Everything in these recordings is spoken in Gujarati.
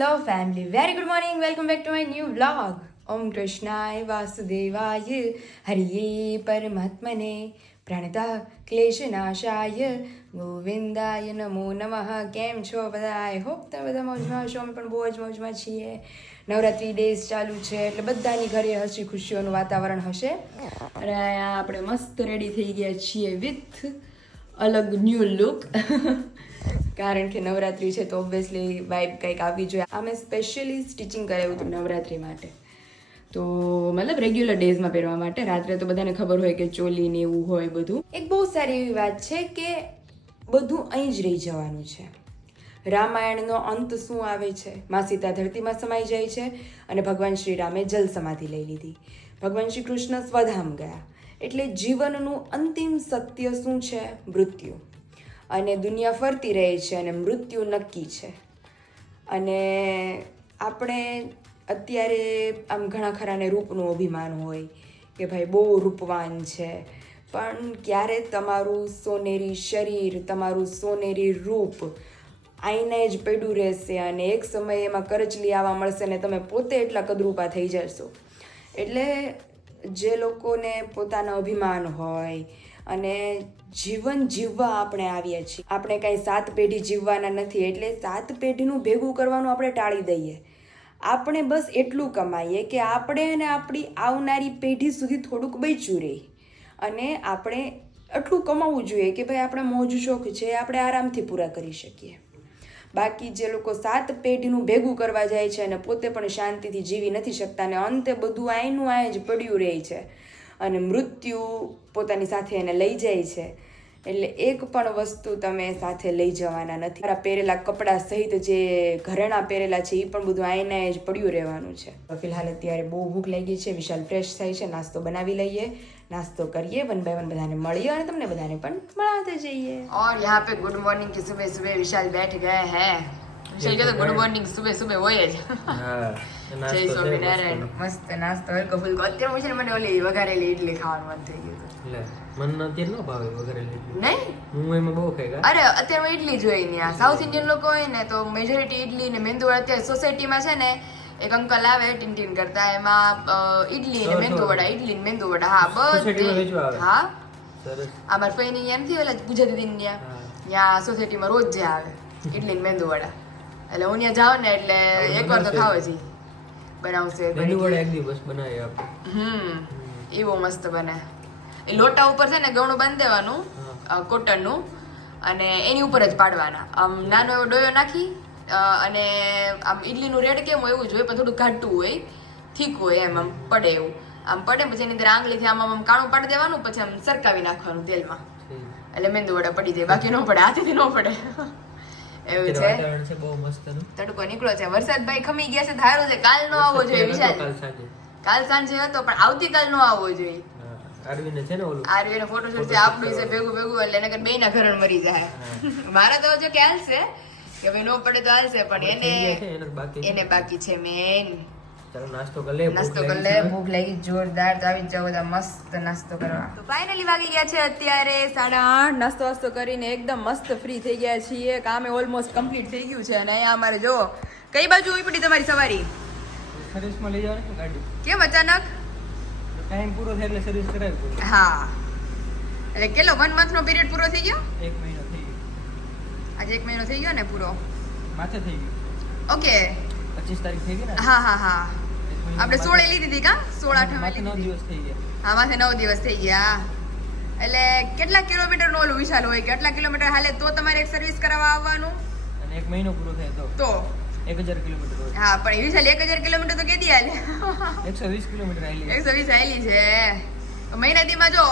Hello family, very good morning, welcome back to my new vlog. Om Krishnaya Vasudevaya Hariye Paramatmane Pranata Kleshanashaya Govindaya Namo Namaha. કેમ છો બધા? આઈ હોપ તમે બધા મોજમાં હશો. અમે પણ બહુ જ મોજમાં છીએ. નવરાત્રી ડેઝ ચાલુ છે એટલે બધાની ઘરે હસી ખુશીઓનું વાતાવરણ હશે. અને અહીંયા આપણે મસ્ત રેડી થઈ ગયા છીએ વિથ અલગ ન્યૂ લુક. કારણ કે નવરાત્રી છે તો ઓબ્વિયસલી વાઇબ કંઈક આવવી જોઈએ. અમે સ્પેશિયલી સ્ટિચિંગ કરાવ્યું હતું નવરાત્રી માટે, તો મતલબ રેગ્યુલર ડેઝમાં પહેરવા માટે. રાત્રે તો બધાને ખબર હોય કે ચોલી ને એવું હોય બધું. એક બહુ સારી એવી વાત છે કે બધું અહીં જ રહી જવાનું છે. રામાયણનો અંત શું આવે છે? મા સીતા ધરતીમાં સમાઈ જાય છે અને ભગવાન શ્રી રામે જલ સમાધિ લઈ લીધી. ભગવાન શ્રી કૃષ્ણ સ્વધામ ગયા. એટલે જીવનનું અંતિમ સત્ય શું છે? મૃત્યુ. અને દુનિયા ફરતી રહે છે અને મૃત્યુ નક્કી છે. અને આપણે અત્યારે આમ ઘણા ખરાને રૂપનું અભિમાન હોય કે ભાઈ બહુ રૂપવાન છે, પણ ક્યારે તમારું સોનેરી શરીર, તમારું સોનેરી રૂપ આઈને જ પડ્યું રહેશે અને એક સમયે એમાં કરચલી આવવા મળશે ને તમે પોતે એટલા કદરૂપા થઈ જશો. એટલે જે લોકોને પોતાના અભિમાન હોય અને જીવન જીવવા આપણે આવ્યા છીએ, આપણે કાંઈ 7 પેઢી જીવવાના નથી, એટલે 7 પેઢીનું ભેગું કરવાનું આપણે ટાળી દઈએ. આપણે બસ એટલું કમાઈએ કે આપણે અને આપણી આવનારી પેઢી સુધી થોડુંક બચ્યું રહે. અને આપણે એટલું કમાવવું જોઈએ કે ભાઈ આપણા મોજ શોખ છે આપણે આરામથી પૂરા કરી શકીએ. બાકી જે લોકો 7 પેઢીનું ભેગું કરવા જાય છે અને પોતે પણ શાંતિથી જીવી નથી શકતા અને અંતે બધું આયનું આય જ પડ્યું રહે છે અને મૃત્યુ પોતાની સાથે એને લઈ જાય છે. એટલે એક પણ વસ્તુ તમે સાથે લઈ જવાના નથી. મારા પહેરેલા કપડાં સહિત જે ઘરેણાં પહેરેલા છે એ પણ બધું આઈને જ પડ્યું રહેવાનું છે. ફિલહાલ અત્યારે બહુ ભૂખ લાગી છે. વિશાલ ફ્રેશ થાય છે, નાસ્તો બનાવી લઈએ, નાસ્તો કરીએ, 1 by 1 બધાને મળીએ અને તમને બધાને પણ મળાते જઈએ. और यहाँ पे गुड मॉर्निंग की सुबह सुबह विशाल बैठ गए हैं. વિશાલ કહે તો ગુડ મોર્નિંગ સુબહ સુબહ હોય જ. જય સ્વામિનારાયણ. મસ્ત નાસ્તો હલકો ફુલકો. અત્યારે હું છે ને મને ઓલી વઘારેલી ઇડલી ખાવાનું મન થઈ ગયું. મને અત્યારે ન ભાવે વઘારેલી ઇડલી. નહીં, હું એમાં બહુ ખાઈ. અરે અત્યારે હું ઇડલી જોઈ ને આ સાઉથ ઇન્ડિયન લોકો હોય ને તો મેજોરિટી ઇડલી ને મેંદુ વડા. અત્યારે સોસાયટીમાં છે ને એક અંકલ આવે ટીન ટીન કરતા, એમાં ઇડલી ને મેંદુ વડા, ઇડલી ને મેંદુ વડા. હા બસ. હા અમાર ફઈની એમ થી ઓલા પૂજા દીદી ત્યાં સોસાયટીમાં રોજ જે આવે ઇડલી ને મેંદુ વડા. એટલે હું ત્યાં જાઉં ને એટલે એકવાર તો ખાવ જ બનાવશે. મેંદુ વડા એક દિવસ બનાવી આપણે. એ બહુ મસ્ત બને. એ લોટા ઉપર છે ને ગવણું બાંધી દેવાનું કોટનનું અને એની ઉપર જ પાડવાના. આમ નાનો એવો ડોયો નાખી અને આમ ઇડલીનું રેડ કેમ હોય એવું જ હોય, પણ થોડું ઘાટું હોય, થીક હોય, એમ આમ પડે એવું. આમ પડે પછી એની અંદર આંગળીથી આમ આમ કાણું પાડી દેવાનું, પછી આમ સરકાવી નાખવાનું તેલમાં, એટલે મેંદુ વડા પડી જાય. બાકી ન પડે, હાથેથી ન પડે. એવું છે. બહુ મસ્ત તડકો નીકળો છે. વરસાદ ભાઈ ખમી ગયા છે, ધારો છે. કાલ નો આવવો જોઈએ વિશાલ. કાલ સાંજે હતો પણ આવતીકાલ નો આવવો જોઈએ. આરવીને છે ને ઓલું આરવીને ફોટોશૂટ છે આપણું છે ભેગું ભેગું, એટલે એને બે ના ઘરણ મરી જાય. મારા તો જો કે હાલશે કે ભાઈ નો પડે તો હાલશે, પણ એને બાકી છે મેન. ચાલો નાસ્તો કરી લે. નાસ્તો કરી લે, ભૂખ લાગી જોરદાર. તો આવી જાવ બધા મસ્ત નાસ્તો કરવા. તો ફાઇનલી વાગી ગયા છે અત્યારે 8:30. નાસ્તો વાસ્તો કરીને એકદમ મસ્ત ફ્રી થઈ ગયા છીએ. કામે ઓલમોસ્ટ કમ્પ્લીટ થઈ ગયું છે. અને અહીંયા અમારે જો કઈ બાજુ ઉપડી તમારી સવારી? સર્વિસમાં લઈ જવાની ગાડી. કેમ અચાનક? ટાઈમ પૂરો થાય એટલે સર્વિસ કરાવી પડે. હા, એટલે કેટલો 1 month નો પીરિયડ પૂરો થઈ ગયો? 1 મહિનો થઈ ગયો. આજે 1 મહિનો થઈ ગયો ને પૂરો? માથે થઈ ગયું. ઓકે 25 તારીખ થઈ ગઈ ને? હા હા હા, આપણે 16 લીધી હતી કા? 16 માથે 9 દિવસ થઈ ગયા. હા, માથે 9 દિવસ થઈ ગયા. એટલે કેટલા કિલોમીટર નો ઓલું વિશાલ હોય? કેટલા કિલોમીટર હાલે તો તમારે એક સર્વિસ કરાવવા આવવાનું? અને 1 મહિનો પૂરો થાય તો 1000 કિલોમીટર હોય. હા, પણ વિશાલ 1000 કિલોમીટર તો કેદી હાલે? 120 કિલોમીટર હાલી. 120 હાલી છે. મહિનાથીમાં જો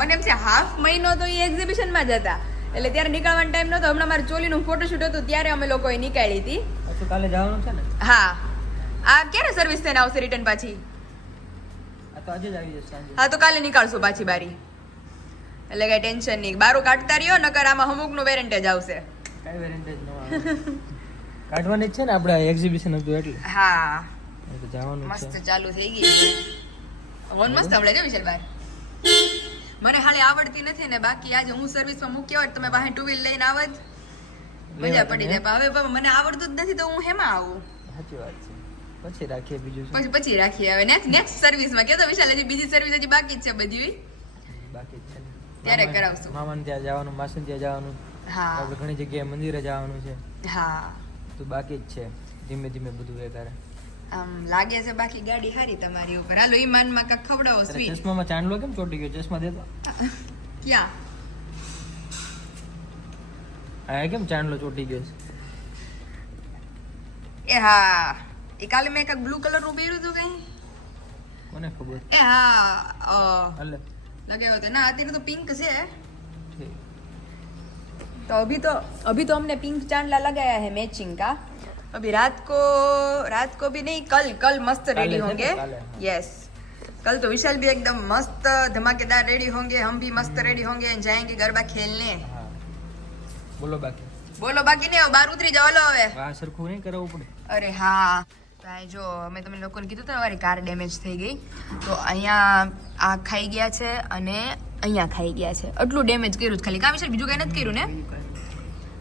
મને એમ છે હાફ મહિનો તો એ એક્ઝિબિશનમાં જ હતા, એટલે ત્યારે નીકળવાનો ટાઈમ નહોતો. હમણાં મારે ચોલીનું ફોટોશૂટ હતું ત્યારે અમે લોકોએ નીકાળી હતી. તો કાલે જવાનું છે ને? હા. આ ક્યારે સર્વિસ થઈને આવશે રિટર્ન પાછી? આ તો આજે જ આવી જશે સાંજે. હા, તો કાલે નીકાળશું પાછી બારી. એટલે કઈ ટેન્શન નહીં. બારું કાઢતા રહ્યો, નકર આમાં અમુકનું વેરેન્ટેજ આવશે. કઈ વેરેન્ટેજ ન આવે. કાઢવાની જ છે ને, આપણે એક્ઝિબિશન હતું એટલે. હા, તો જવાનું છે. મસ્ત ચાલુ થઈ ગઈ. વન મસ્ત આવડે છે વિશાલભાઈ. મને હાલે આવડતી નથી ને, બાકી આજે હું સર્વિસમાં મૂકી આવત તમે પાસે 2 વ્હીલ લઈને આવત, મજા પડી જાય. હવે મને આવડતું જ નથી તો હું હેમાં આવું? સાચી વાત છે. પછી રાખીએ બીજું શું? પછી રાખીએ હવે નેક્સ્ટ સર્વિસમાં કે તો વિશાલ હજી બીજી સર્વિસ હજી બાકી જ છે બધી બાકી જ છે ને. ત્યારે કરાવશું. મામાને ત્યાં જવાનું, માસીને ત્યાં જવાનું, હા આપણે ઘણી જગ્યાએ મંદિરે જવાનું છે, હા તો બાકી જ છે. ધીમે ધીમે બધું એ કરે. આમ લાગે છે બાકી ગાડી હારી તમારી ઉપર. હાલો ઈમાનમાં કાક ખવડાવો અરે સ્વીટ. ચશ્મામાં ચાંદલો કેમ ચોટી ગયો? ચશ્મા દેતો. ક્યાં? આ કેમ ચાંદલો ચોટી ગયો છે? એ હા એ કાલે મેં કાક બ્લુ કલર નું પહેર્યું હતું કઈ. કોને ખબર? એ હા હાલે લગાવ્યો તો ના, અત્યારે તો પિંક છે. ઠીક. तो अभी तो हमने पिंक चांदला लगाया है मैचिंग का. अभी रात को भी नहीं, कल मस्त रेडी होंगे. यस कल तो विशाल भी एकदम मस्त धमाकेदार रेडी होंगे, हम भी मस्त रेडी होंगे एंड जाएंगे गरबा खेलने. હા બોલો બાકી नहीं बार उतरी जाओ लो હવે. આ સરખું નહીં કરાવવું પડે? અરે હા ભાઈ જો અમે તમને લોકોને કીધું તો અમારી કાર ડેમેજ થઈ ગઈ, તો અહીંયા આ ખાઈ ગયા છે અને અહીંયા ખાઈ ગયા છે. આટલું ડેમેજ કર્યું ખાલી. કામ વિશે બીજું કઈ નથી કર્યું ને.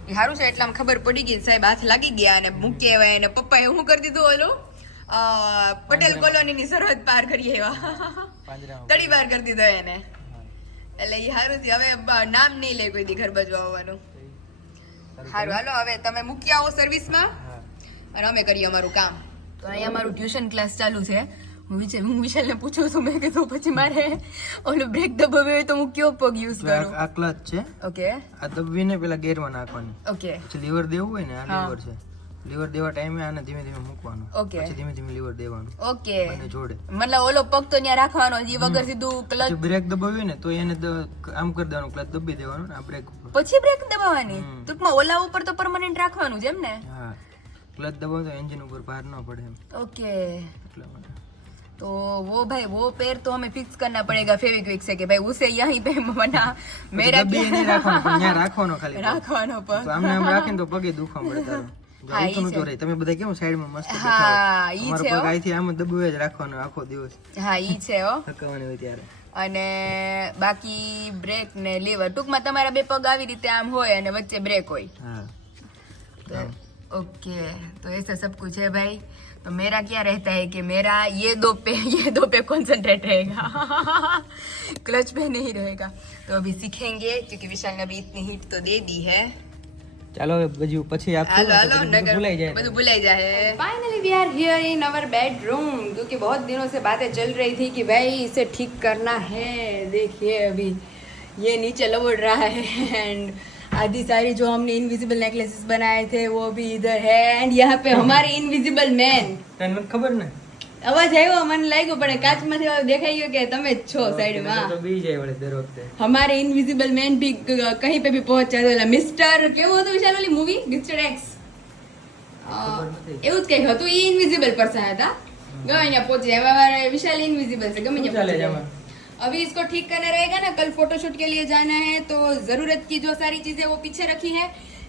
એ સારું છે એટલામાં ખબર પડી ગઈ, સાહેબ હાથ લાગી ગયા અને મૂકી આવ્યા. અને પપ્પાએ શું કરી દીધું ઓલું પટેલ કોલોનીની સરહદ પાર કરી આવ્યા, તડી પાર કરી દીધો એને. એટલે એ સારું છે. હવે નામ નહીં લે કોઈ દી ઘર બાજુ આવવાનું. સારું હાલો હવે તમે મૂકી આવો સર્વિસમાં અને અમે કરીએ અમારું કામ. તો અહીંયા અમારું ટ્યુશન ક્લાસ ચાલુ છે. હું વિશાલને પૂછું છું, મેં કીધું પછી મારે ઓલું બ્રેક દબાવ્યો હોય તો હું કયો પગ યુઝ કરું? આ ક્લચ છે. ઓકે આ દબાવીને પેલા ગેરમાં નાખવાની. ઓકે પછી લીવર દેવું હોય ને, આ લીવર છે. લીવર દેવા ટાઈમે આને ધીમે ધીમે મૂકવાનું. ઓકે પછી ધીમે ધીમે લીવર દેવાનું. ઓકે અને જોડે મતલબ ઓલો પગ તો ત્યાં રાખવાનો, જે વગર સીધું ક્લચ. બ્રેક દબાવી ને તો એને આમ કરી દેવાનું, ક્લચ દબાવી દેવાનું ને આ બ્રેક ઉપર. પછી બ્રેક દબાવવાની. ટૂંકમાં ઓલા ઉપર તો પરમનન્ટ રાખવાનું છે એમ ને? હા ક્લચ દબાવો તો એન્જિન ઉપર ભાર ન પડે એમ. ओके એટલા માટે. तो वो पैर तो हमें फिक्स करना पड़ेगा फेविक्विक से कि भाई उसे यहीं पे मना मेरा દબાવી નહીં રાખવાનું, પણ ત્યાં રાખવાનો ખાલી. રાખવાનો પર. તો આમને આમ રાખીને તો પગે દુખવા મળે તારો. હા, ઈ ઊંચું છે. તો રહે. તમે બધા કેમ સાઈડમાં મસ્ત હા, બેઠા ઈ હોય. છે અમારો હો. પગ અહીંથી આમ જ દબાવી જ રાખવાનો આખો દિવસ. હા ઈ છે હો. થકવાની હોય ત્યારે. અને બાકી બ્રેક ને લીવર ટૂંકમાં તમારા બે પગ આવી રીતે આમ હોય અને વચ્ચે બ્રેક હોય. હા तो ओके तो ऐसा सब कुछ है भाई. तो मेरा क्या रहता है कि मेरा ये दो पे कंसंट्रेट रहेगा क्लच पे नहीं रहेगा. तो अभी सीखेंगे क्योंकि विशाल ने अभी इतनी हीट तो दे दी है. ચાલો હવે બીજું પછી આપશું ને તો બધું ભૂલાઈ જાય. બધું ભૂલાઈ જાય. Finally we are here in our bedroom क्योंकि बहुत दिनों से बातें चल रही थी कि भाई इसे ठीक करना है. देखिए अभी ये नीचे लौट रहा है एंड आधी सारी जो हमने इनविजिबल नेकलेसेस बनाए थे वो भी इधर है एंड यहाँ पे हमारे इनविजिबल मैन. તને ખબર ને અવાજ આવ્યો મને લાગ્યું પણ કાચમાંથી દેખાઈ ગયો કે તમે જ છો સાઈડમાં. તો બી જાય વળે દર વખતે. हमारे इनविजिबल मैन भी कहीं पे भी पहुंच जाते એટલે મિસ્ટર કેવું હતું વિશાલ ઓલી મૂવી મિસ્ટર એક્સ એવું જ કંઈક હતું. એ ઇનવિઝિબલ પર્સન હતા, ગમે ત્યાં પહોંચી જાય. હવે અમારે વિશાલ ઇનવિઝિબલ છે, ગમે ત્યાં પહોંચી જાય. अभी इसको ठीक करना रहेगा ना, कल फोटोशूट के लिए जाना है तो जरूरत की जो सारी चीजें वो पीछे रखी है.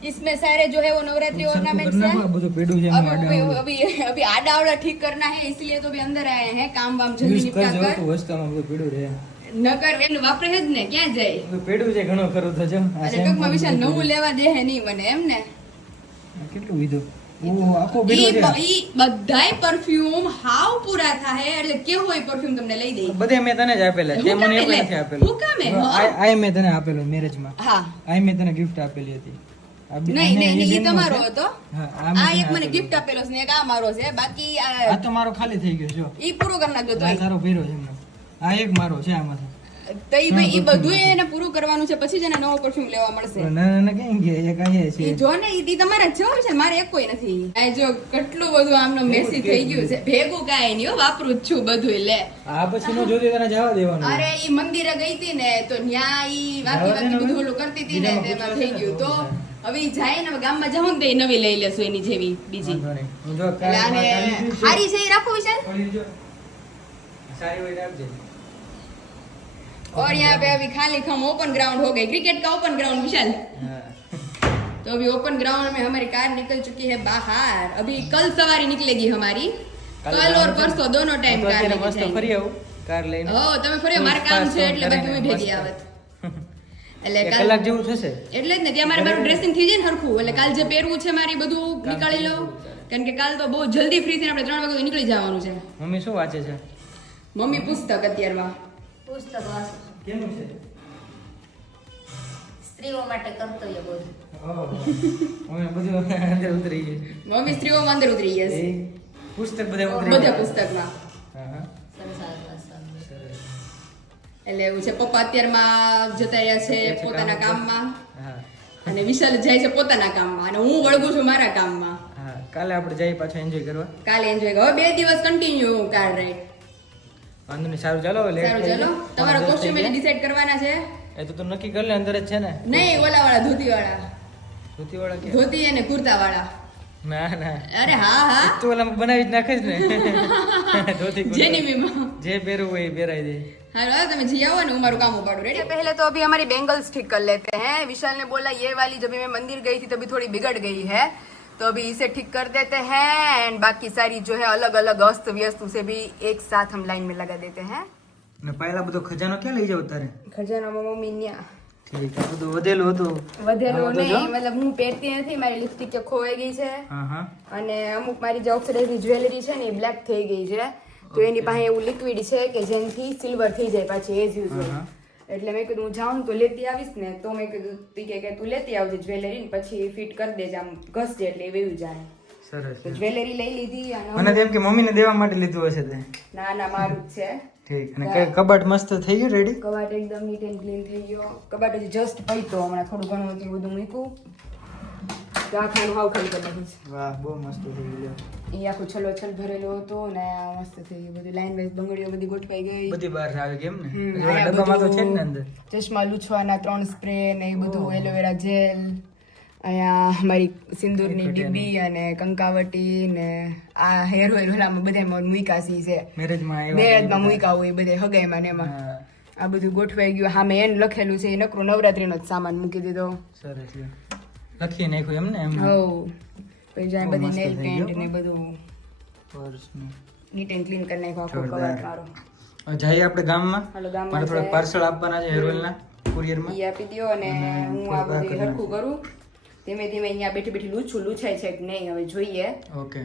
इसमें सारे जो है वो नवरात्रि ऑर्नामेंट्स है. બધું પેડું છે अभी आड़ा अवड़ा ठीक करना है इसलिए तो अभी अंदर आए हैं काम वाम जल्दी निपटा कर. વસ્તામાં બધું પેડું રહે. નકર એમને વાપરે જ ને ક્યાં જાય. પેડું છે ઘણો ખરું તો જો આ એટલે ટૂંકમાં વિશાલ નવું લેવા દે હે નહીં મને એમ ને. કેટલું લીધું? આખો પેડું છે. ઈ બધાય પરફ્યુમ હાવ પૂરા થાય એટલે કેવું હોય પરફ્યુમ તમને લઈ દઈ. બધે મેં તને જ આપેલા, તે મને એક નથી આપેલું. હું કામે? આ મેં તને આપેલું મેરેજમાં. હા આ મેં તને ગિફ્ટ આપેલી હતી. નહીં ઈ તમારો હતો. હા આ એક મને ગિફ્ટ આપેલો છે ને એક આ મારો છે. બાકી આ તો મારો ખાલી થઈ ગયો જો. ઈ પૂરું કરી નાખજો તો. આ તારો ભેરો છે એમનો. આ એક મારો છે આમાંથી. તો ઈ ભાઈ ઈ બધું એને પૂરું કરવાનું છે પછી જ એને નવો પરફ્યુમ લેવા મળશે. ના ના કેમ કે એક અહીંયા છે. ઈ જો ને ઈ તમારા જ છે મારે એક કોઈ નથી. આ જો કેટલું બધું આમનો મેસી થઈ ગયું છે. ભેગું કાંઈ નહીં હો, વાપરું જ છું બધું લે. આ પછી નો જોતી તને જવા દેવાનું. અરે ઈ મંદિરે ગઈ હતી ને તો ન્યા ઈ વાકી બધું ઓલું કરતી હતી ને તેમાં થઈ ગયું. તો હવે ઈ જાય ને ગામમાં જાઉં ને તો ઈ નવી લઈ લેશું એની જેવી બીજી. હું જો એટલે આને હારી છે ઈ રાખો વિશાલ. સારી હોય રાખજે. और यहाँ पे अभी खाली हम ओपन ग्राउंड हो गए, क्रिकेट का ओपन ग्राउंड विशाल. तो अभी ओपन ग्राउंड में हमारी कार निकल चुकी है बाहर. अभी कल सवारी निकलेगी हमारी. कल और परसों दोनों टाइम कार लेके जाएंगे. ફરી આવું કાર લઈને. ઓ તમે ફરી મારે કામ છે એટલે બાકી હું ભેગી આવત. એટલે કલાક જેવું થશે. એટલે જ ને ત્યાં મારું ડ્રેસિંગ થઈ જાય ને હરખું. એટલે કાલ જે પહેરવું છે મારી બધું નીકાળી લો કારણ કે કાલ તો બહુ જલ્દી ફ્રી થઈને આપણે 3 વાગે તો નીકળી જવાનું છે. મમ્મી શું વાંચે છે? મમ્મી પુસ્તક અત્યારમાં પુસ્તક વાંચું છું. કેનું છે? સ્ત્રીઓ માટે કર્તવ્ય બોધ. ઓહો. મમ્મી બધું અંદર ઉતરી ગયું. મમ્મી સ્ત્રીઓમાં અંદર ઉતરી ગયા છે એ પુસ્તક બધા ઉતરી બધા ગયા. પુસ્તકમાં. હા હા. સરસ આવે વાંચવાનું. સરસ. એટલે એવું છે પપ્પા અત્યારમાં જતા રહ્યા છે ગયા છે પોતાના કામ કામમાં હા અને વિશાલ જાય છે પોતાના કામમાં અને હું વળગું છું મારા કામમાં. હા કાલે આપણે જઈએ પાછો એન્જોય કરવા. કાલે એન્જોય હવે 2 દિવસ કન્ટિન્યુ કાર રાઈડ. વાંધો નહીં સારું ચાલો લેટ સારું ચલો તમારો કોસ્ટ્યુમ ડિસાઈડ કરવાના છે. એ તો તું નક્કી કરી લે અંદર જ છે ને. નહીં ઓલા વાળા ધોતી વાળા ધોતી વાળા કે ધોતી અને કુર્તા વાળા. ના ના અરે હા હા તું ઓલા બનાવી જ નાખે જ ને ધોતી કુર્તા. જેનીમીમાં. જે પહેરવું હોય એ પહેરાઈ દે. हाँ તમે जी आओ ना हमारू काम उपाड़ो रेडी पहले तो अभी हमारी बैंगल्स ठीक कर लेते हैं विशाल ने बोला ये वाली जब मैं मंदिर गई थी तभी थोड़ी बिगड़ गई है तो अभी इसे ठीक कर देते हैं एंड बाकी सारी जो है अलग अलग अस्त व्यस्त उसे भी एक साथ हम लाइन में लगा देते हैं ને પહેલા બધો ખજાનો ક્યાં લઈ જાવ તારે? खजाना मम्मी न्या ઠીક આ બધું વધેલું હતું. વધેલો આમાં તો જો. નહીં મતલબ હું પહેરતી નથી મારી લિપસ્ટિક કે ખોવાઈ ગઈ છે હા હા અને અમુક મારી જે ઓક્સિડાઇઝ ની જ્વેલરી છે ને એ બ્લેક થઈ ગઈ છે તો એની પાસે એવું લિક્વિડ છે કે જેનાથી સિલ્વર થઈ જાય પાછી એઝ યુઝ્યુઅલ હા. એટલે મેં કીધું હું જાઉં તો લેતી આવીશ ને તો મેં કીધું તી કે તું લેતી આવજે જ્વેલરી ને પછી ફિટ કરી દેજે આમ ઘસજે એટલે એ વેવું જાય સરસ તો છે. જ્વેલરી લઈ લીધી અને મને તો એમ કે મમ્મીને દેવા માટે લીધું હશે તે. ના ના મારું જ છે ઠીક અને કઈ કબાટ મસ્ત થઈ ગયું રેડી? કબાટ એકદમ નીટ એન્ડ ક્લીન થઈ ગયો કબાટ હજી જસ્ટ પૈતો હમણાં થોડું ઘણું હતું બધું મૂક્યું તો આ ખાનું હાવ ખાલી કરી નાખ્યું છે વાહ બહુ મસ્ત થઈ ગયું. એ આખું છલોછલ ભરેલો હતો ને આ મસ્ત થઈ ગયું બધું લાઈન વાઇઝ બંગડીઓ બધી ગોઠવાઈ ગઈ બધી બહાર આવે કેમ ને? હમ, પછી ઓલા આયા ડબ્બામાં તો છે જ ને બધું અંદર. ચશ્મા લૂછવાના 3 સ્પ્રે ને એ બધું એલોવેરા જેલ અહીંયા અમારી સિંદૂરની ડીબી અને કંકાવટી ને આ હેર ઓઇલ ઓલામાં બધામાં મૂકાસી છે મેરેજમાં આવ્યા મેરેજમાં મૂકા હોય બધે હગાઈમાં ને એમાં હા, આ બધું ગોઠવાઈ ગયું સામે એન લખેલું છે એ નકરું નવરાત્રીનો જ સામાન મૂકી દીધો સરસ છે. લખી નાખ્યું એમ ને એમ હવ પછી જ્યાં બહુ બધી મસ્ત નેલ થઈ ગયું. પેન્ટ ને બધું પર્સનું. નીટ એન્ડ ક્લીન કરી નાખ્યો આખો જોરદાર. કવર મારો હવે જઈએ આપણે ગામમાં. હાલો ગામમાં મારે થોડા જઈએ. પાર્સલ આપવાના છે હેરોઇલના કુરિયરમાં. ઈ આપી દ્યો અને હું આ બધું હરખું કરું ધીમે ધીમે અહીંયા બેઠી બેઠી લૂછાય છે કે નહીં હવે જોઈએ ઓકે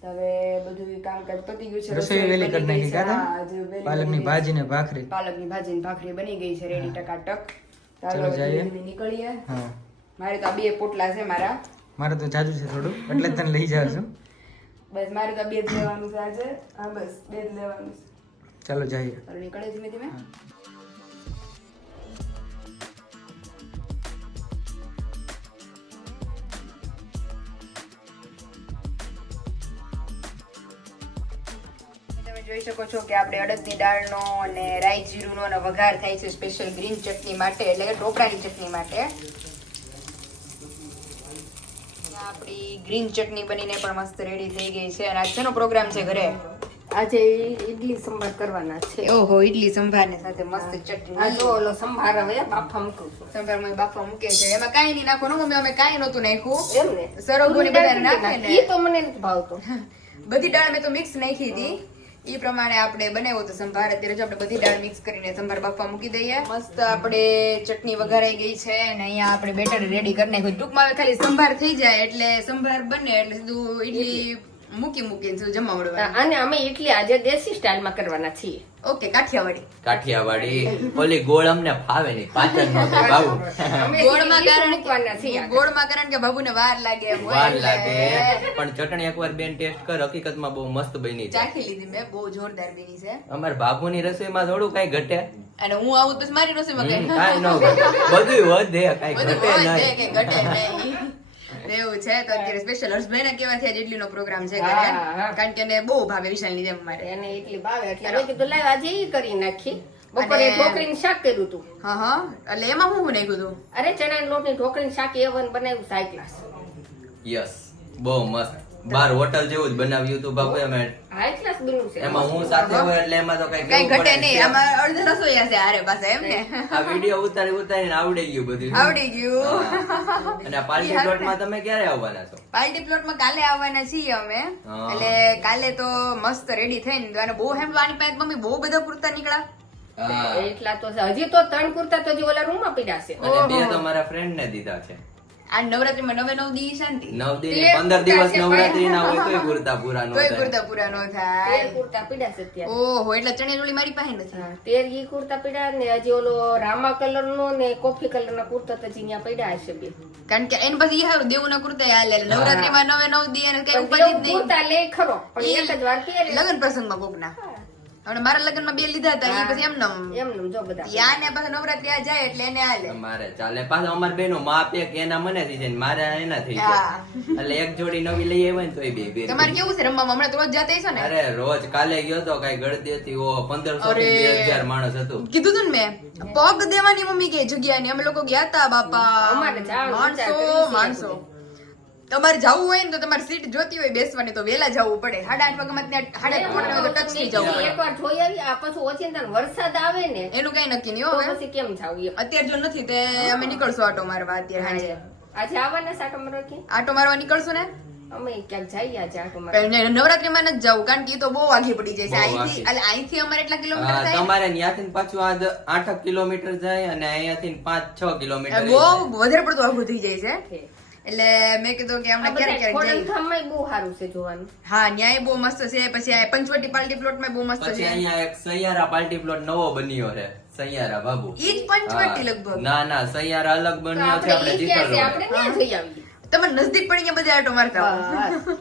તો હવે બધું કામકાજ પતી ગયું છે રસોઈ વેલી કરી બની નાખી ગઈ છે. કાં? હા, હજુ વેલી પાલકની બની ગઈ ભાજી ને છે. ભાખરી. પાલકની ભાજી ને ભાખરી બની ગઈ છે રેડી ટકાટક ચલો ચાલો જઈએ. ધીમે ધીમે નીકળીએ હા મારે તો આ 2 પોટલા છે મારા મારે તો જાજુ છે થોડું એટલે જ તને લઈ જાઉં છું. બસ મારે તો 2 જ લેવાનું છે આજે હા બસ 2 જ લેવાનું છે ચાલો જઈએ. ચાલો નીકળે ધીમે ધીમે તમે જોઈ શકો છો કે આપણે અડદની દાળનો અને રાઈ જીરુંનો અને વઘાર થાય છે સ્પેશિયલ ગ્રીન ચટણી માટે એટલે કે ટોપરાની ચટણી માટે આપણી ગ્રીન ચટણી બનીને પણ મસ્ત રેડી થઈ ગઈ છે અને આજ શેનો પ્રોગ્રામ છે ઘરે આજે ઈડલી સંભાર કરવાના છે. ઓહો ઇડલી સંભાર ને સાથે મસ્ત ચટણી આ જો ઓલો સંભાર હવે બાફા મૂકું છું. સંભાર માં બાફા મૂકે છે એમાં કાંઈ નહીં નાખવાનું મમ્મી અમે કાંઈ નહોતું નાખ્યું એમ ને સરગવો ને બધા નાખે ને ઈ તો મને નથી ભાવતો. બધી દાળ મેં તો મિક્સ નાખી હતી ઈ પ્રમાણે આપણે બનાવ્યો તો સંભાર અત્યારે જો આપણે બધી દાળ મિક્સ કરીને સંભાર બાફવા મૂકી દઈએ મસ્ત આપણે ચટણી વઘારાઈ ગઈ છે અને અહીંયા આપણે બેટર રેડી કરી નાખ્યું ટૂંકમાં હવે ખાલી સંભાર થઈ જાય એટલે સંભાર બને એટલે સીધું ઇડલી મૂકીને સીધું જમવા મળવાનું અને અમે ઈડલી આજે દેશી સ્ટાઇલમાં કરવાના છીએ. ઓકે કાઠિયાવાડી કાઠિયાવાડી ઓલી ગોળ અમને ફાવે નહીં પાચન ન થાય બાબુ અમે ગોળમાં ઈડલી કારણ મૂકવાના છીએ આગળ. ગોળમાં કારણ કે બાબુને વાર લાગે એમ હોય વાર એટલે લાગે પણ ચટણી એકવાર બેન ટેસ્ટ કર હકીકતમાં બહુ મસ્ત બની છે ચાખી લીધી મેં બહુ જોરદાર બની છે અમાર બાબુની રસોઈમાં થોડું કઈ ઘટે અને હું આવું પછી મારી રસોઈમાં કઈ કાઈ ન ઘટે બધું વધે કઈ બધું ઘટે હોય છે નહીં કે ઘટે નહીં. એવું છે તો અત્યારે સ્પેશિયલ હર્ષભાઈ ના કેવાથી આજે ઇડલીનો પ્રોગ્રામ છે ઘરે હા, હા. કારણ કે એને બહુ ભાવે વિશાલની જેમ મારે એને ઈડલી ભાવે એટલે મેં કીધું લાવ આજે ઈ કરી નાખી. બપોરે અને- ઢોકળીનું શાક કર્યું હતું. હા હા એટલે એમાં હું નાખ્યું હતું અરે ચણાના લોટની ઢોકળીનું શાક એવન બનાવ્યું હાઈ ક્લાસ. યસ બહુ મસ્ત બાર હોટલ જેવું જ બનાવ્યું હતું બાપુ અમે હાઈ ક્લાસ બન્યું છે. એમાં હું સાથે હોય એટલે એમાં તો કઈ કઈ કેવું ઘટે પડે નહીં છે. આમાં અડધા રસોઈયા છે હારે પાસે એમ ને આ વિડીયો ઉતારીને આવડી ગયું બધું આવડી ગયું અને આ પાર્ટી પ્લોટમાં તમે ક્યારે આવવાના છો પાર્ટી પ્લોટમાં કાલે આવવાના છીએ અમે હા. એટલે કાલે તો મસ્ત રેડી થઈને અને બહુ હેમ આની પાસે મમ્મી બહુ બધા કુર્તા નીકળ્યા હા. એટલા તો છે. હજી તો 3 કુર્તા તો હજી ઓલા રૂમમાં પડ્યા છે. અને બે તો મારા ફ્રેન્ડ ને દીધા છે આ નવરાત્રીમાં 9 દી શાંતિ 9 દી 15 દિવસ નવરાત્રી ના હોય તોય કુર્તા પૂરા ન તોય થાય. કુર્તા પૂરા ન 13 થાય. કુર્તા પીડા છે અત્યારે. ઓહો, એટલે ચણિયાચોળી મારી પાસે નથી. 13 ઈ કુર્તા પીડા ને હજી ઓલો રામા કલર નો ને કોફી કલર ના કુર્તા તો હજી ત્યાં પીડા હશે બે. કારણ કે એને પછી ઈ હારું દેવના કુર્તા હાલે. નવરાત્રીમાં 9 દી અને કઈ પણ ઉપાધિ જ દેવ નહીં. કુર્તા લે ખરો પણ એક જ વાર પહેરે. લગ્ન પ્રસંગમાં કોકના. હવે મારા લગ્નમાં 2 લીધા હતા ઈ પછી એમને એમનેમ જો બધા યા ને પાછા નવરાત્રી આ જાય એટલે એને હાલે. મારે ચાલે પાછા અમાર બેનો માપ એક એના મને થઈ જાય ને મારે એના થઈ જાય. એટલે એક જોડી નવી લઈ આવ્યા ને તોય બે બે તમારે કેવું છે રમવામાં? હમણાં તો રોજ જાતા હશો ને? અરે રોજ કાલે ગયો તો કઈ ગળદી હતી ઓ 1500 થી 2000 માણસ હતું. કીધું તું ને મેં પગ દેવાની મમ્મી કે જગ્યાએ અમે લોકો ગયા તા બાપા. અમારે જવાનું વિચાર કરી છે. માણસો તમારે જવું હોય ને તો તમારી સીટ જોતી હોય બેસવાની તો વેલા જવું પડે. 8:30 વાગ્યામાં ત્યાં 8:30 તો ટચ થઈ જવું પડે. એકવાર જોઈ આવી આ પછી ઓચિંતા વરસાદ આવે ને એનું કઈ નક્કી નહીં તો હો હવે. પછી કેમ જાવ એમ. અત્યારે જો નથી તે અમે નીકળશું આટો મારવા અત્યારે સાંજે. આજે આવવાના સાટો મારો કે આટો મારવા નીકળશું ને અમે ક્યાંક જઈએ આજે આટો મારવા. પણ નવરાત્રીમાં નથી જવું કારણ કે ઈ તો બહુ આઘી પડી જાય છે. અહીંથી એટલે અહીંથી અમારે એટલા કિલોમીટર થાય. તમારે ત્યાંથી પાછું આ 8 કિલોમીટર જાય અને અહીંયાથી 5-6 કિલોમીટર બહુ વધારે પડતું આઘું થઈ જાય છે. એટલે મેં કીધું કે હમણાં ક્યારેક ક્યારેક જઈએ. ખોડલધામમાં બહુ સારું છે જોવાનું. હા ન્યાય બહુ મસ્ત છે. પછી આ પંચવટી પાર્ટી પ્લોટમાં બહુ મસ્ત પછી છે. અહીંયા એક સૈયારા પાર્ટી પ્લોટ નવો બન્યો છે સૈયારા બાબુ. ઈ જ પંચવટી લગભગ. ના ના સૈયારા અલગ તો બન્યો છે આપણે આપણે ઈ ચિત્તર ક્યાં છે? રોડ. આપણે ત્યાં જઈ આવીએ. તમે નજદીક પડી ગયા બધા આટો મારતા હો.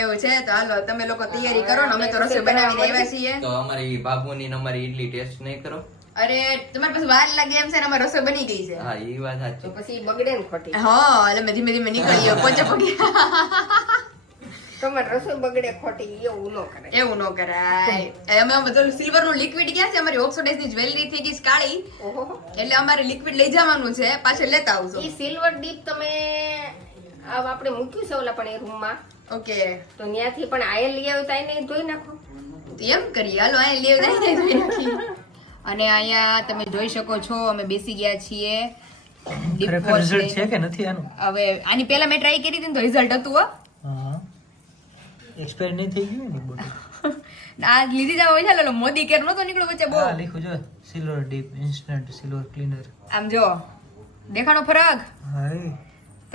એવું છે તો હાલો તમે લોકો તૈયારી કરો ને અમે તો રસોઈ બનાવીને આવ્યા છીએ. તો અમારી બાબુની ને અમારી ઈડલી ટેસ્ટ નહીં કરો? અરે તમારી પાસે વાર લાગે એમ છે ને અમારી રસોઈ બની ગઈ છે. હા એ વાત તો સાચી. પછી ઈ બગડે ને ખોટી. હા એટલે અમે ધીમે ધીમે નીકળીએ પોચે પગ્યા. તમારે રસોઈ બગડે ખોટી એવું ન કરે. એવું ન કરાય. અમે બધું સિલ્વર નું લિક્વિડ ગયા છે. અમારી ઓક્સિડાઇઝ ની જ્વેલરી થઈ ગઈ છે કાળી. ઓહો એટલે અમારે લિક્વિડ લઈ જવાનું છે. પાછળ લેતા આવજો. ઈ સિલ્વર ડીપ તમે આ આપણે મૂક્યું છે ઓલા પણ એ રૂમમાં ઓકે તો ત્યાંથી પણ આયલ લઈ આવ્યું તો આઈને ધોઈ નાખો. તો એમ કરીએ હાલો અહીંયા લેવ ધોઈ નાખીએ. અને અહીંયા તમે જોઈ શકો છો અમે બેસી ગયા છીએ. Dip ખરેખર wash રિઝલ્ટ છે લઈને. કે નથી આનું? હવે આની પહેલા મેં ટ્રાય કરી હતી ને તો રિઝલ્ટ હતું હો. હા એક્સપાયર નહીં થઈ ગયું ને બોટલ? આ લીધી જાવ હોય છે મોદી કેર નતો નીકળ્યો વચ્ચે બહુ. હા લીખું જો silver deep instant silver cleaner. આમ જો દેખાણો ફરક. હાય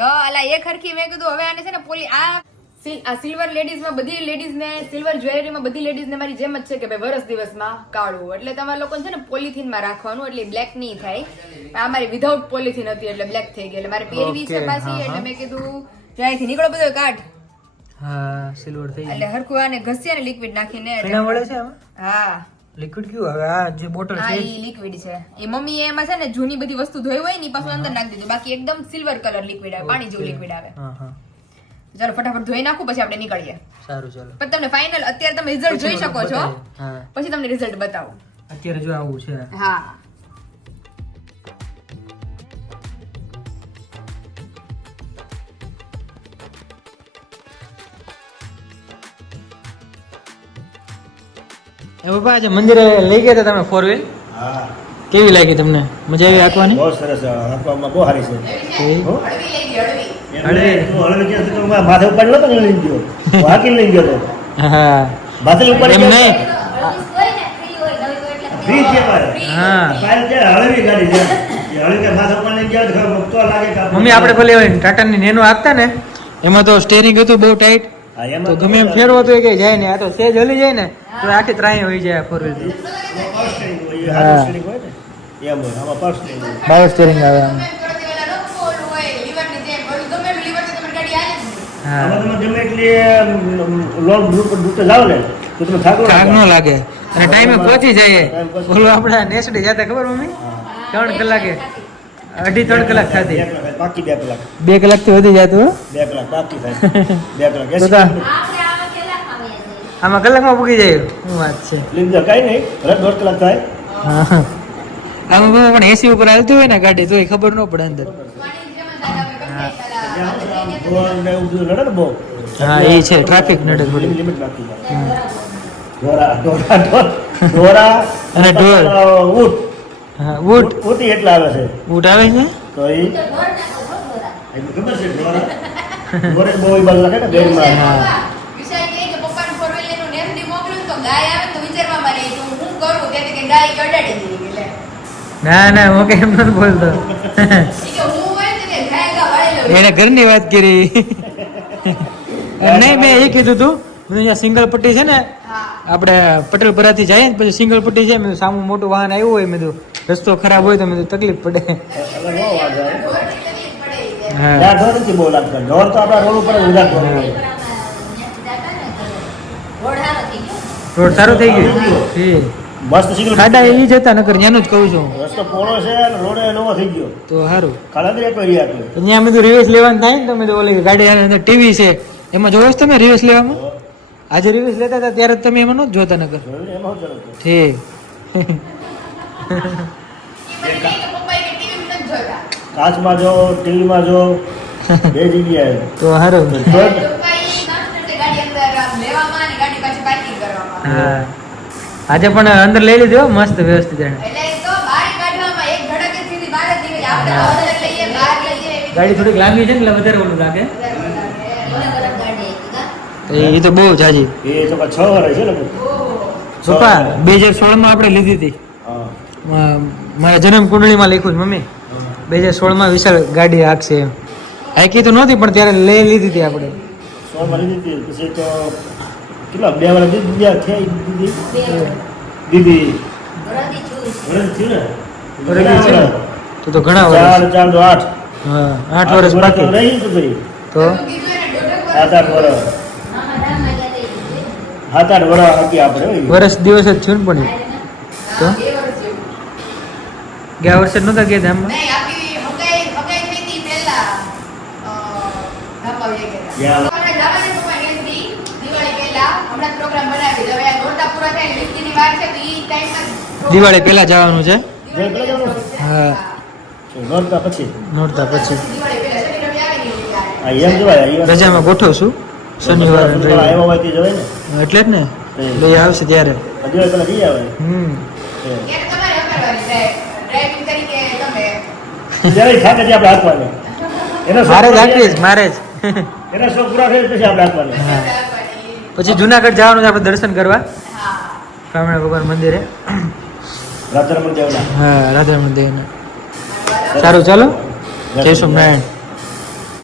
તો અલા એક હરખી મેં કીધું હવે આને છે ને પોલી આ સિલ્વર લેડીઝ માં બધી લેડીઝ ને સિલ્વર જ્વેલરી માં બધી લેડીઝ ને મારી જેમ જ છે કે ભાઈ વરસ દિવસમાં કાઢવું એટલે તમારા લોકો છે ને પોલિથીન માં રાખવાનું એટલે બ્લેક નહીં થાય. આ મારી વિધાઉટ પોલિથીન હતી એટલે બ્લેક થઈ ગઈ એટલે મારે પહેરવી છે Okay, પાછી હા, એટલે હા. મેં કીધું જ્યાંથી નીકળો બધો કાઢ હા સિલ્વર થઈ એટલે ગયું. હરખું આને ઘસીએ ને લિક્વિડ નાખીને પીણા વળે છે આમાં? હા લિક્વિડ કયું હવે આ જે બોટલ આ છે ઈ લિક્વિડ છે. એ મમ્મી એમાં છે ને જૂની બધી વસ્તુ ધોઈ હોય ને ઈ પાછું અંદર નાખી દીધું. બાકી એકદમ સિલ્વર કલર લિક્વિડ આવે પાણી જેવું લિક્વિડ આવે. હા હા ચાલો ફટાફટ ધોઈ નાખું પછી આપણે નીકળીએ. સારું ચાલો. પણ તમને ફાઇનલ અત્યારે તમે રિઝલ્ટ જોઈ શકો છો. હા પછી તમને રિઝલ્ટ બતાવું. અત્યારે જો આવું છે. હા એ બાપા આજે મંદિરે લઈ ગયા હતા તમે 4 વ્હીલ હા કેવી લાગી તમને? મજા આવી આંકવાની? બહુ સરસ આંકવામાં બહુ સારી છે હો? હળવી લઈ ગઈ, હળવી. હળવી. તું હળવી ક્યાં તો માથે ઉપર નતો ને લઈ ગયો હું હાકી લઈ ગયો તો હા માથે ઉપર એમ નહીં. ફ્રી છે મારે હા કાલ જે હળવી ગાડી છે એ હળવી કે માથે ઉપર લઈ ગયા તો તો લાગે કે મમ્મી આપણે ભલે ટાટાની નેનો આપતા ને એમાં તો સ્ટેરિંગ હતું બહુ ટાઈટ હા, તો એમાં ગમે એમ ફેરવો તો એ કઈ જાય ને. આ તો સેજ હલી જાય ને તો આખી ત્રાહી હોઈ જાય 4 વ્હીલ. પાવર સ્ટીયરિંગ હોય, એ હા. હાથું સ્ટીયરિંગ હોય ને એમ હોય આમાં પાવર સ્ટીયરિંગ હોય. પાવર સ્ટેરિંગ આવે આમ. ગમે એમ કરો તે ઓલા રંગ ઓલું હોય, લીવરની જેમ. ઓલું ગમે એમ લીવરથી તમારી ગાડી હાલે જ નહીં. હા આમાં તમે ગમે એટલી લોંગ રૂટ જાવ ને તો તમે થાકો ના થાક ન લાગે. લાગે અને ટાઈમે પહોંચી જાય. Time પહોંચી. ઓલું આપણે નેસડી જતા ખબર મમ્મી 3 કલાકે 2.5-3 કલાક થતી. 2 કલાક બાકી 2 કલાક 2 કલાક થી વધી જતું હો. 2 કલાક બાકી થાય 2 કલાક તો 80 તા- કિલોમીટર. આમાં કલાકમાં પૂગી જાય શું વાત છે. લીધા કાંઈ નહીં ભલે 1.5 કલાક થાય હા આમાં બહુ પણ એસી ઉપર હાલતું હોય ને ગાડી તો એ ખબર ન પડે અંદર. પાણી જેમ જ હાલે, આપણે કશે ધોરણ ને એવું બધું નડે ને બહુ હા એ છે ટ્રાફિક નડે થોડી. લિમિટ નાખી જાય. ઢોરા અને ઢોર. ઊંટ હા ઊંટ ઊંટી એટલા આવે છે ઊંટ આવે છે. તો એ એમને ખબર છે ઢોરા ઢોરે બહુ ઈ બાજુ નાખે ને બેડમાં હા વિશાલ કહે કે પપ્પાને four wheeler નું નેસડી મોકલું ને તો ગાય આવે ને તો વિચારવામાં રહી તો હું શું કરું તેથી કે ગાય કડાડી દીધી એટલે ના ના હું કેમ નથી બોલતો. ઈ કે હું હોય ને તો કે ગાય ગા વાળેલો એને ઘરની વાત કરી નહીં મેં એ કીધું તું મેં અહીંયા સિંગલ પટ્ટી છે ને આપણે પટેલપરાથી જઈએ ને પછી સિંગલ પટ્ટી છે મેં સામું મોટું વાહન આવ્યું હોય મેં રસ્તો ખરાબ હોય તો મેં તકલીફ પડે એટલે બહુ વાંધો આવે. હા ત્યાં ઢોર નથી બહુ લાગતા. ઢોર તો આપણા રોડ ઉપર જ ઉભા ઢોર હોય. રોડ સારું થઈ ગયું મસ્ત સિંગલ ખાડા એ જતા નકર ત્યાંનું જ કહું છું રસ્તો પહોળો છે અને રોડ નવો થઈ ગયો. તો સારું ખાડા એક એરિયા હતો. તો ત્યાં મેં તો રિવેસ લેવાનું થાય ને તો મેં તો ઓલી ગાડી અંદર ટીવી છે એમાં જોયો છો તમે રિવેસ લેવામાં આજે રિવેસ લેતા હતા ત્યારે જ તમે એમાં નહોતા જોતા નકર જોયું ને એમાં શું ચાલતું? ઠીક કાચમાં જો ટીવીમાં જો બે જગ્યાએ તો સારું હા આજે પણ અંદર લઈ લીધો હો, મસ્ત વ્યવસ્થિત એને ગાડી થોડીક લાંબી છે ને એટલે વધારે ઓલું લાગે એ તો બહુ જાજી એ તો પાછા 6 વર્ષ છે ને પપ્પા 2016 માં આપણે લીધી હતી હા મારા જન્મ કુંડળીમાં લખ્યું છે મમ્મી 2016 માં વિશાળ ગાડી હાંકશે એમ હાંકી તો નહોતી પણ ત્યારે લઈ લીધી હતી આપણે 100 માં લીધી હતી. પછી તો કેટલા 2 વર્ષ દીદી વર્ષ થયું ને બરાબર છે ને? તો ઘણા વર્ષ 4 તો 8 હા 8 વર્ષ બાકી રહી તો ભાઈ તો 7-8 વર્ષ 7-8 વર્ષ હતી આપણે વર્ષ દિવસ જ થયું ને પણ એ. તો ગયા વર્ષે નહોતા ગયા ધામમાં દિવાળી પહેલા જવાનું છે હા નોરતા પછી નોરતા પછી આ એમ જવાય રજામાં ગોઠવશું શનિવાર અને રવિવાર. આવ્યા હોય તે જવાય ને એટલે જ ને લઈ આવશે ત્યારે દિવાળી પેલા જઈ આવે ત્યારે ખાતે જે આપણે હાથવાને એનો શોખ મારે જ પૂરો આપીશ થાય મારે જ ને. એના શોખ પૂરા થાય પછી આપણે હાથવાને હા પછી જુનાગઢ જવાનું છે આપણે દર્શન કરવા કામણા ભગવાન મંદિરે રાત્રે મંદિર હા રાધા મંદિર સારું ચાલો જય સ્વામિનારાયણ